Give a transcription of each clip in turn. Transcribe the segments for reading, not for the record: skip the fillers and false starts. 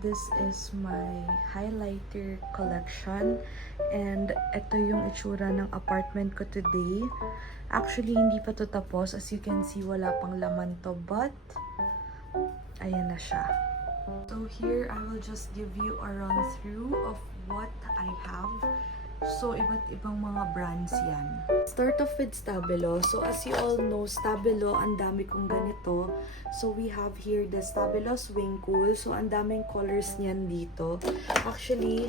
This is my highlighter collection. And ito yung itsura ng apartment ko today. Actually, hindi pa to tapos. As you can see, wala pang laman to. But, ayan na siya. So here, I will just give you a run through of what I have. So, iba't ibang mga brands yan. Start off with Stabilo. So, as you all know, Stabilo, ang dami kong ganito. So, we have here the Stabilo Swing Cool. So, ang daming colors niyan dito. Actually,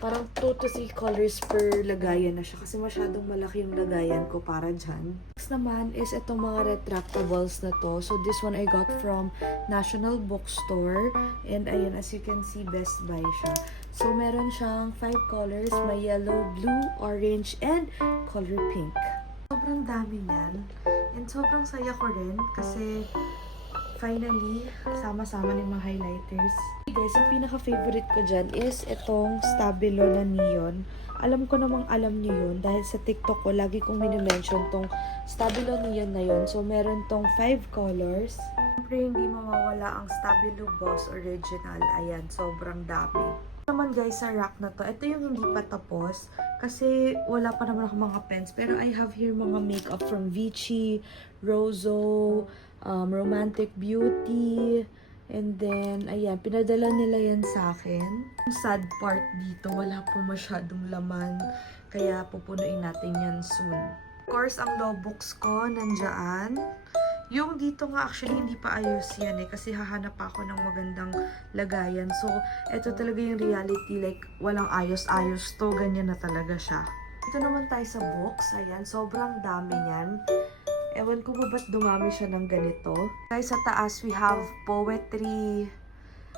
parang 2 to 3 colors per lagayan na siya. Kasi masyadong malaki yung lagayan ko para dyan. Next naman is itong mga retractables na to. So, this one I got from National Bookstore. And ayan, as you can see, Best Buy siya. So, meron siyang 5 colors. May yellow, blue, orange, and color pink. Sobrang dami niyan. And sobrang saya ko rin kasi finally, sama-sama ng mga highlighters. Okay guys, ang pinaka-favorite ko dyan is itong Stabilo na neon. Alam ko namang alam niyo yun dahil sa TikTok ko, lagi kong minimension tong Stabilo neon na yun. So, meron tong 5 colors. Siyempre, hindi mawawala ang Stabilo Boss Original. Ayan, sobrang dami. Naman guys, sa rack na to, ito yung hindi pa tapos kasi wala pa naman ako mga pens, pero I have here mga makeup from Vichy, Rozo, Romantic Beauty, and then ayan, pinadala nila yan sa akin. Yung sad part dito, wala po masyadong laman, kaya pupunuin natin yan soon. Of course, ang law books ko nandyan. Yung dito nga actually hindi pa ayos yan kasi hahanap ako ng magandang lagayan. So, ito talaga yung reality, like walang ayos-ayos to, ganyan na talaga siya. Ito naman tayo sa books, ayan, sobrang dami niyan. Ewan ko ba ba't dumami siya ng ganito. Guys, sa taas we have poetry.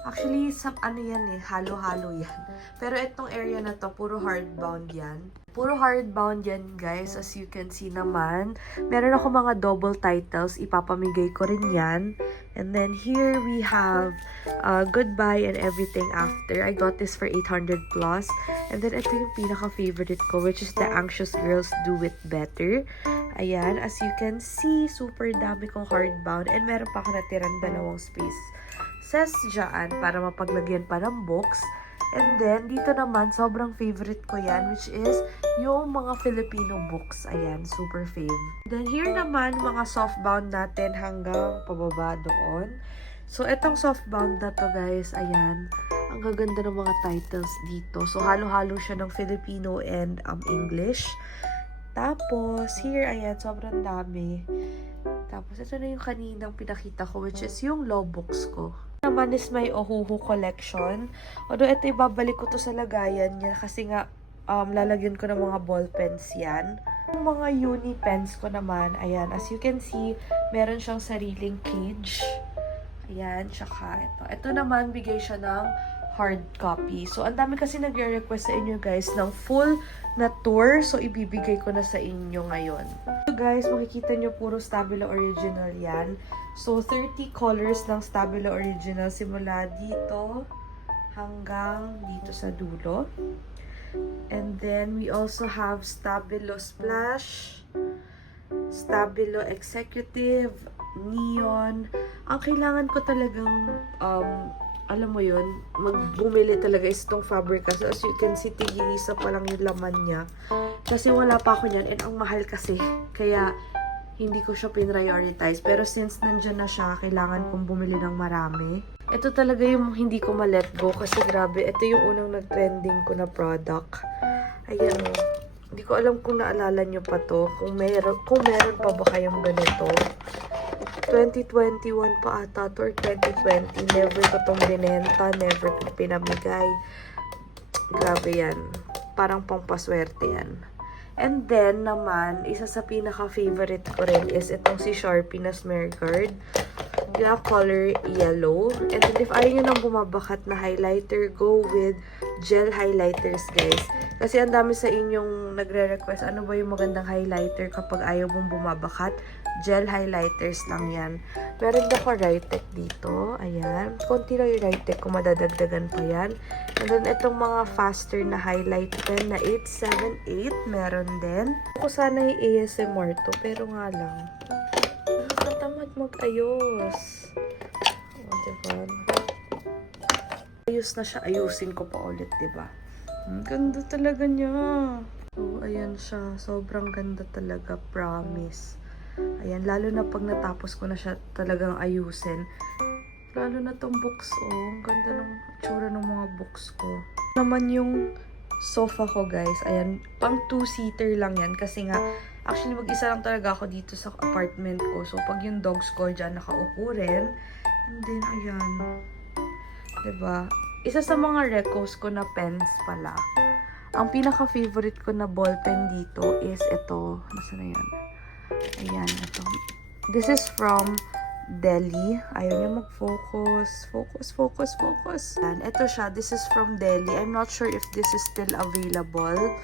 Actually, ano yan halo-halo yan. Pero itong area na to, puro hardbound yan. Puro hardbound yan, guys. As you can see naman. Meron ako mga double titles. Ipapamigay ko rin yan. And then here we have Goodbye and Everything After. I got this for 800 plus. And then ito yung pinaka-favorite ko, which is The Anxious Girls Do It Better. Ayan, as you can see, super dami kong hardbound. And meron pa ako natirang dalawang space says dyan para mapaglagyan pa ng books. And then, dito naman, sobrang favorite ko yan, which is yung mga Filipino books. Ayan, super fave. Then, here naman, mga softbound natin hanggang pababa doon. So, etong softbound na to, guys, ayan, ang gaganda ng mga titles dito. So, halo-halo siya ng Filipino and English. Tapos, here, ayan, sobrang dami. Tapos, ito na yung kaninang pinakita ko, which is yung law books ko. Naman is may Ohuhu collection. Although, ito ibabalik ko to sa lagayan niya kasi nga, lalagyan ko ng mga ball pens yan. Yung mga uni pens ko naman, ayan, as you can see, meron siyang sariling cage. Ayan, tsaka ito. Ito naman, bigay siya ng hard copy. So, ang dami kasi nagre-request sa inyo guys ng full na tour. So, ibibigay ko na sa inyo ngayon. So, guys, makikita nyo puro Stabilo Original yan. So, 30 colors ng Stabilo Original simula dito hanggang dito sa dulo. And then, we also have Stabilo Splash, Stabilo Executive, Neon. Ang kailangan ko talagang alam mo yun, bumili talaga is itong Fabrica. So, as you can see, tig-isa pa lang yung laman niya. Kasi wala pa ako niyan. And ang mahal kasi. Kaya, hindi ko siya pinrioritize. Pero since nandyan na siya, kailangan kong bumili ng marami. Ito talaga yung hindi ko ma-let go. Kasi grabe, ito yung unang nag-trending ko na product. Ayan o. Hindi ko alam kung naalala nyo pa to. Kung meron pa ba kayong ganito. 2021 pa ata to or 2020. Never ko tong binenta. Never ko pinamigay. Grabe yan. Parang pampaswerte yan. And then naman, isa sa pinaka-favorite ko rin is itong si Sharpie na smear guard. Yung color yellow. And then if ayaw nyo nang bumabakat na highlighter, go with gel highlighters, guys. Kasi ang dami sa inyong nagre-request, ano ba yung magandang highlighter kapag ayaw mong bumabakat? Gel highlighters lang yan. Meron ako Rytec dito. Ayan. Konti lang yung Rytec kung madadagdagan pa yan. And then, itong mga faster na highlight pen na 878. Meron din. Ako sana yung ASMR to. Pero nga lang. Nakakatamad mag-ayos. O, diba? naayos na siya, ayusin ko pa ulit, diba? Ang ganda talaga niya. So, ayan siya. Sobrang ganda talaga, promise. Ayan, lalo na pag natapos ko na siya talagang ayusin. Lalo na tong books, oh. Ang ganda ng itsura ng mga books ko. Naman yung sofa ko, guys. Ayan, pang 2-seater lang yan. Kasi nga, actually, mag-isa lang talaga ako dito sa apartment ko. So, pag yung dogs ko dyan, nakaupo rin. And then, ayan. Diba? Isa sa mga recos ko na pens pala. Ang pinaka-favorite ko na ballpen dito is ito. Nasaan na yan? Ayan, ito. This is from Delhi. Ayaw niya mag-focus. Focus. And ito siya. This is from Delhi. I'm not sure if this is still available.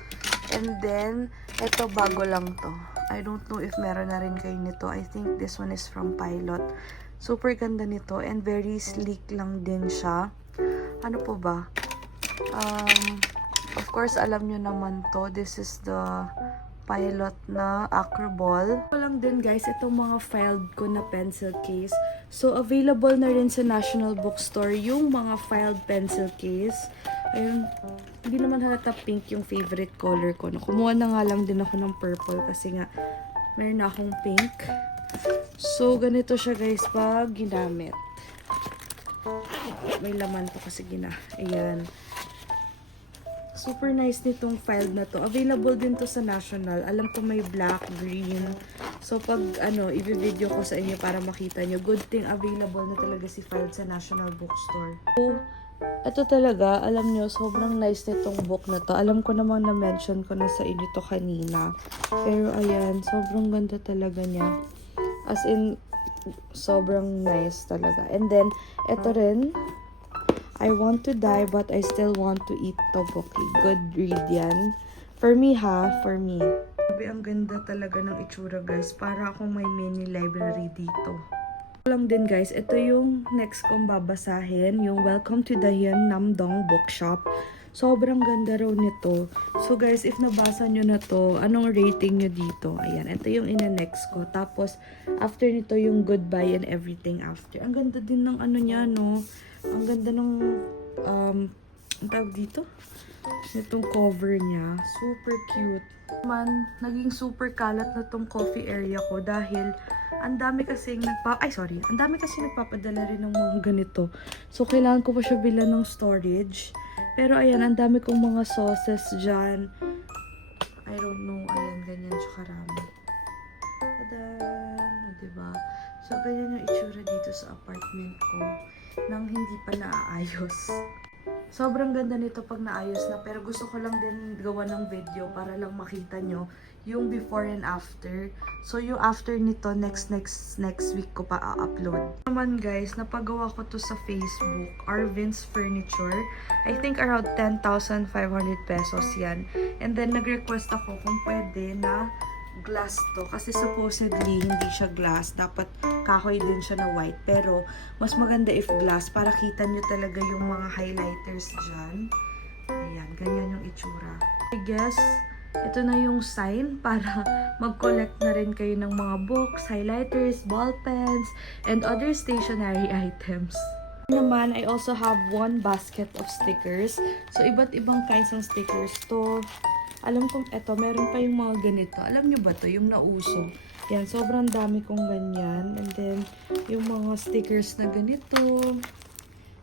And then, ito bago lang to. I don't know if meron na rin kayo nito. I think this one is from Pilot. Super ganda nito. And very sleek lang din siya. Ano po ba? Of course, alam nyo naman to. This is the Pilot na Acroball. Ito lang din guys, itong mga filed ko na pencil case. So, available na rin sa National Bookstore yung mga filed pencil case. Ayun, hindi naman halata pink yung favorite color ko. Kumuha na nga lang din ako ng purple kasi nga meron na akong pink. So, ganito siya guys pag ginamit. May laman to kasi Ayan. Super nice nitong filed na to. Available din to sa National. Alam ko may black, green. So, pag i-video ko sa inyo para makita nyo. Good thing available na talaga si filed sa National Bookstore. So, ito talaga, alam nyo, sobrang nice nitong book na to. Alam ko namang na-mention ko na sa inyo to kanina. Pero, ayan, sobrang ganda talaga niya. As in, sobrang nice talaga. And then, ito rin, I want to die but I still want to eat tteokbokki. Good read yan. For me for me. Sabi, ang ganda talaga ng itsura guys. Para akong may mini library dito. Lang din guys, ito yung next kong babasahin. Yung Welcome to the Hyun Namdong Bookshop. Sobrang ganda raw nito. So guys, if nabasa nyo na to, anong rating nyo dito? Ayan, ito yung ina-next ko. Tapos, after nito yung Goodbye and Everything After. Ang ganda din ng niya, no? Ang ganda ng, ang tawag dito? Itong cover niya. Super cute. Naging super kalat na tong coffee area ko dahil ang dami kasing nagpapadala rin ng mga ganito. So, kailangan ko pa siya bilan ng storage. Pero, ayan, ang dami kong mga sauces dyan. I don't know. Ayan, ganyan siya karami. Tadan! Diba? So, ganyan yung itsura dito sa apartment ko nang hindi pa naaayos. Sobrang ganda nito pag naayos na, pero gusto ko lang din gawa ng video para lang makita nyo yung before and after. So, yung after nito, next week ko pa a-upload. Naman guys, napagawa ko to sa Facebook, Arvin's Furniture. I think around 10,500 pesos yan. And then, nag-request ako kung pwede na glass to. Kasi supposedly, hindi siya glass. Dapat kahoy din siya na white. Pero, mas maganda if glass para kita nyo talaga yung mga highlighters dyan. Ayan, ganyan yung itsura. I guess, ito na yung sign para mag-collect na rin kayo ng mga books, highlighters, ball pens, and other stationery items. Naman, I also have one basket of stickers. So, iba't ibang kinds ng stickers to. Alam kong eto, meron pa yung mga ganito. Alam nyo ba to? Yung nauso. Yan, sobrang dami kong ganyan. And then, yung mga stickers na ganito.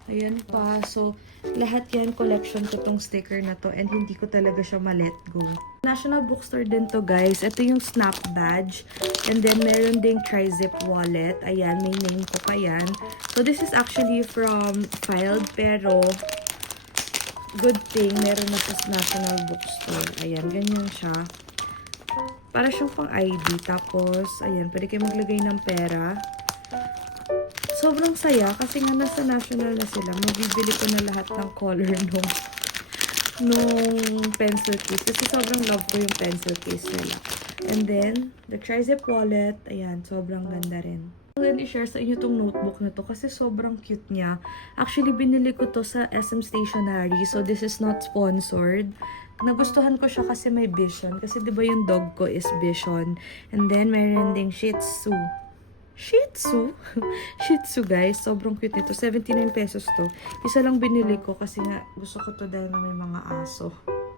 Ayan pa. So, lahat yan, collection ko tong sticker na to. And hindi ko talaga siya ma-let go. National Bookstore din to, guys. Ito yung Snap Badge. And then, meron ding Tri-Zip Wallet. Ayan, may name ko pa yan. So, this is actually from Filed, pero good thing, meron na sa National Bookstore. Ayan, ganyan siya. Para siyang pang ID. Tapos, ayan, pwede kayo maglagay ng pera. Sobrang saya kasi nga nasa National na sila. Mabibili ko na lahat ng color nung pencil case. Kasi sobrang love ko yung pencil case nila. And then, the Tri-Zip Wallet. Ayan, sobrang ganda rin. Then, i-share sa inyo tong notebook na to kasi sobrang cute niya. Actually, binili ko to sa SM Stationery. So, this is not sponsored. Nagustuhan ko siya kasi may Vision. Kasi, di ba yung dog ko is Vision. And then, mayroon ding Shih Tzu. Shih Tzu. Shih Tzu, guys. Sobrang cute nito. 79 pesos to. Isa lang binili ko kasi nga gusto ko to dahil na may mga aso.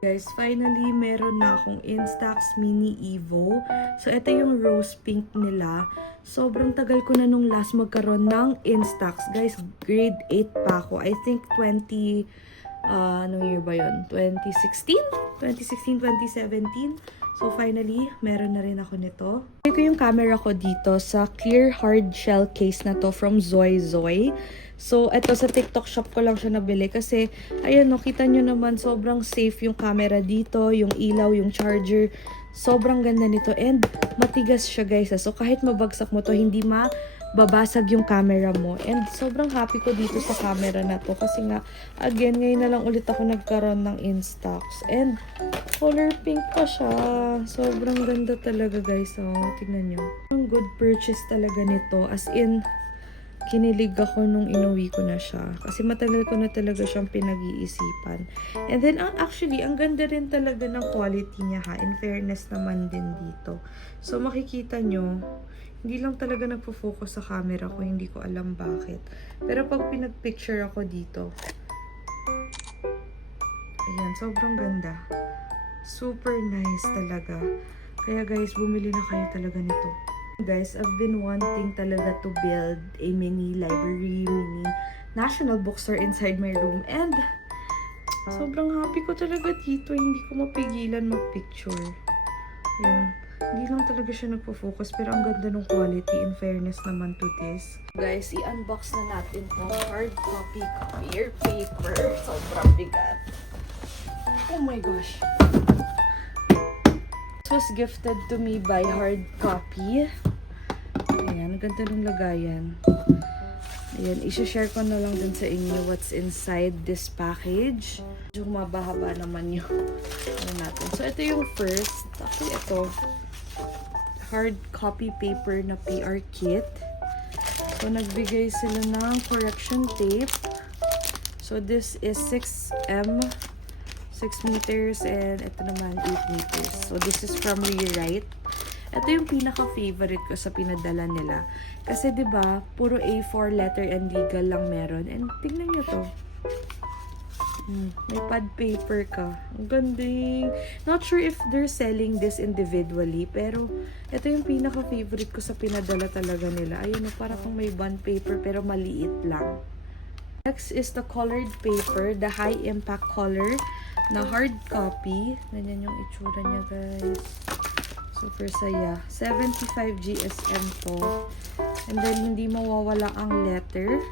Guys, finally, meron na akong Instax Mini Evo. So, ito yung rose pink nila. Sobrang tagal ko na nung last magkaroon ng Instax. Guys, grade 8 pa ako. I think anong year ba yun? 2016? 2016, 2017? So, finally, meron na rin ako nito. Ito ko yung camera ko dito sa clear hard shell case na to from Zoy Zoy. So, eto sa TikTok shop ko lang siya nabili kasi, ayan no, kita nyo naman, sobrang safe yung camera dito, yung ilaw, yung charger. Sobrang ganda nito and matigas siya guys. So, kahit mabagsak mo to, hindi babasag yung camera mo. And sobrang happy ko dito sa camera na to kasi nga, again, ngayon na lang ulit ako nagkaroon ng Instax. And color pink pa siya. Sobrang ganda talaga guys. Oh, tignan nyo. Ang good purchase talaga nito. As in, kinilig ako nung inuwi ko na siya. Kasi matagal ko na talaga siyang pinag-iisipan. And then, actually, ang ganda rin talaga ng quality niya ha. In fairness naman din dito. So, makikita nyo, hindi lang talaga nagpo-focus sa camera ko. Hindi ko alam bakit. Pero pag pinag-picture ako dito, ayan, sobrang ganda. Super nice talaga. Kaya guys, bumili na kayo talaga nito. Guys, I've been wanting talaga to build a mini library, mini national bookstore inside my room. And sobrang happy ko talaga dito. Hindi ko mapigilan mag-picture. Ayan. Hindi lang talaga siya nagpo-focus pero ang ganda ng quality in fairness naman to this. Guys, i-unbox na natin itong hard copy clear paper. Sobrang bigat. Oh my gosh. This was gifted to me by Hard Copy. Ayan, ganda ng lagayan. Ayan, i-share ko na lang dun sa inyo what's inside this package. Medyo mabahaba naman yung natin. So, ito yung first. Actually, ito. Hard copy paper na PR kit. So, nagbigay sila ng correction tape. So, this is 6 meters and ito naman 8 meters. So, this is from Rewrite. Ito yung pinaka-favorite ko sa pinadala nila. Kasi, di ba puro A4 letter and legal lang meron. And, tingnan nyo to. May pad paper ka. Ang ganding. Not sure if they're selling this individually, pero ito yung pinaka-favorite ko sa pinadala talaga nila. Ayun, para kung may bond paper pero maliit lang. Next is the colored paper, the high impact color na hard copy. Ganyan yung itsura niya, guys. Super saya. 75 GSM to. And then, hindi mawawala ang letter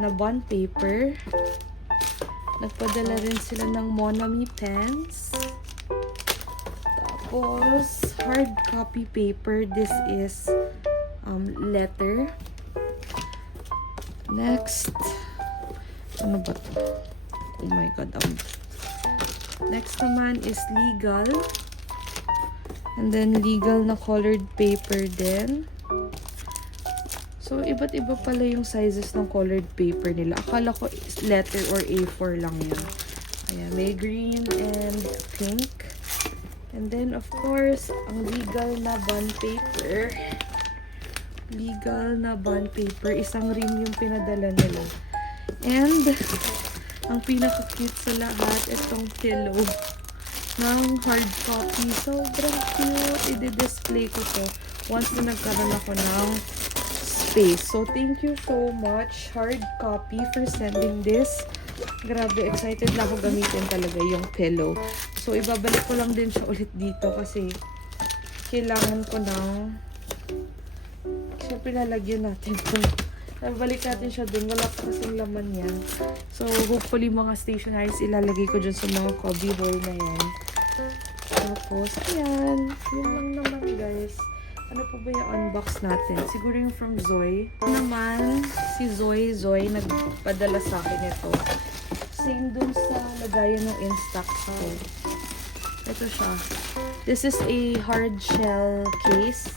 na bond paper. Nagpadala rin sila ng Monami pens. Tapos, hard copy paper. This is letter. Next, ano ba to? Oh my God. Next naman is legal. And then, legal na colored paper din. So, iba't iba pala yung sizes ng colored paper nila. Akala ko letter or A4 lang yun. Ayan, may green and pink. And then, of course, ang legal na bond paper. Legal na bond paper. Isang ring yung pinadala nila. And, ang pinaka-cute sa lahat, itong pillow ng hard copy. Sobrang cute. I-display ko to once na nagkaroon ako ng space. So, thank you so much, Hard Copy, for sending this. Grabe, excited na ako gamitin talaga yung pillow. So, ibabalik ko lang din siya ulit dito kasi kailangan ko ng siyempre lalagyan natin ito. Nabalik natin siya dun. Wala pa kasing laman yan. So, hopefully mga stationaries ilalagay ko dyan sa mga cubby hole na yan. Tapos, ayan. Yun lang naman, guys. Ano pa ba yung unbox natin? Siguro yung from Zoy. Naman, si Zoy nagpadala sa akin ito. Same dun sa lagayan ng Instax ko. Ito siya. This is a hard shell case.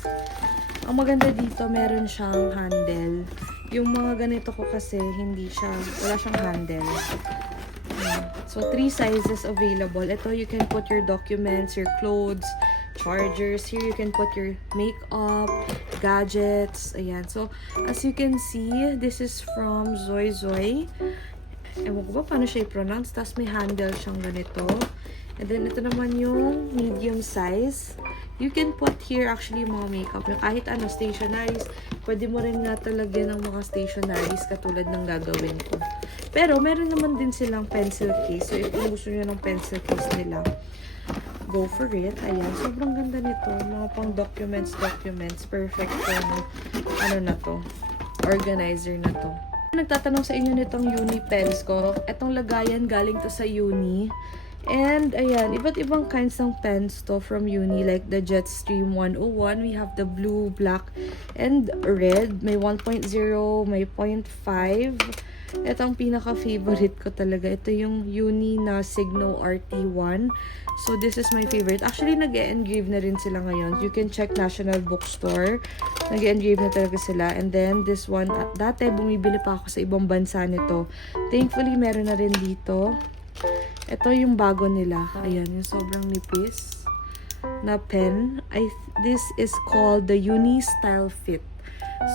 Ang maganda dito, meron siyang handle. Yung mga ganito ko kasi, wala siyang handle. So, 3 sizes available. Ito, you can put your documents, your clothes, chargers. Here, you can put your makeup, gadgets. Ayan. So, as you can see, this is from Zoy Zoy. Ewan ko ba paano siya i-pronounce. Tapos may handle siyang ganito. And then, ito naman yung medium size. You can put here actually yung mga makeup nyo. Kahit ano, stationaries. Pwede mo rin nga talagyan ng mga stationaries katulad ng gagawin ko. Pero, meron naman din silang pencil case. So, if gusto nyo ng pencil case nila, go for it. Ayan. Sobrang ganda nito. Mga pang documents. Perfect for ano na to. Organizer na to. Nagtatanong sa inyo nitong uni pens ko. Etong lagayan galing to sa uni. And, ayan, iba't ibang kinds ng pens to from uni. Like the Jetstream 101. We have the blue, black, and red. May 1.0, may 0.5. Ito ang pinaka-favorite ko talaga. Ito yung uni na Signo RT1. So, this is my favorite. Actually, nag-e-engrave na rin sila ngayon. You can check National Bookstore. Nag-e-engrave na talaga sila. And then, this one, dati bumibili pa ako sa ibang bansa nito. Thankfully, meron na rin dito. Ito yung bago nila. Ayan, yung sobrang nipis na pen. This is called the Uni Style Fit.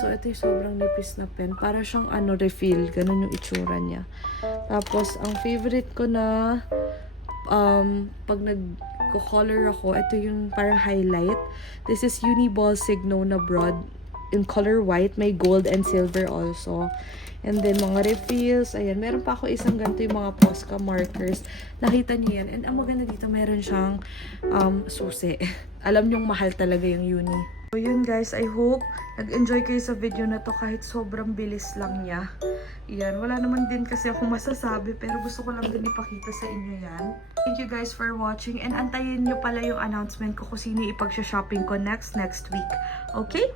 So, ito yung sobrang nipis na pen. Para siyang refill. Ganun yung itsura niya. Tapos, ang favorite ko na pag nag-color ako, ito yung parang highlight. This is Uniball Signo na broad in color white. May gold and silver also. And then, mga refills. Ayan, meron pa ako isang ganito yung mga Posca markers. Nakita niyo yan. And ang maganda dito, meron siyang susi. Alam niyong mahal talaga yung uni. So, yun guys. I hope nag-enjoy kayo sa video na to kahit sobrang bilis lang niya. Yan. Wala naman din kasi ako masasabi pero gusto ko lang din ipakita sa inyo yan. Thank you guys for watching and antayin nyo pala yung announcement ko kung sino ipag-shopping ko next week. Okay?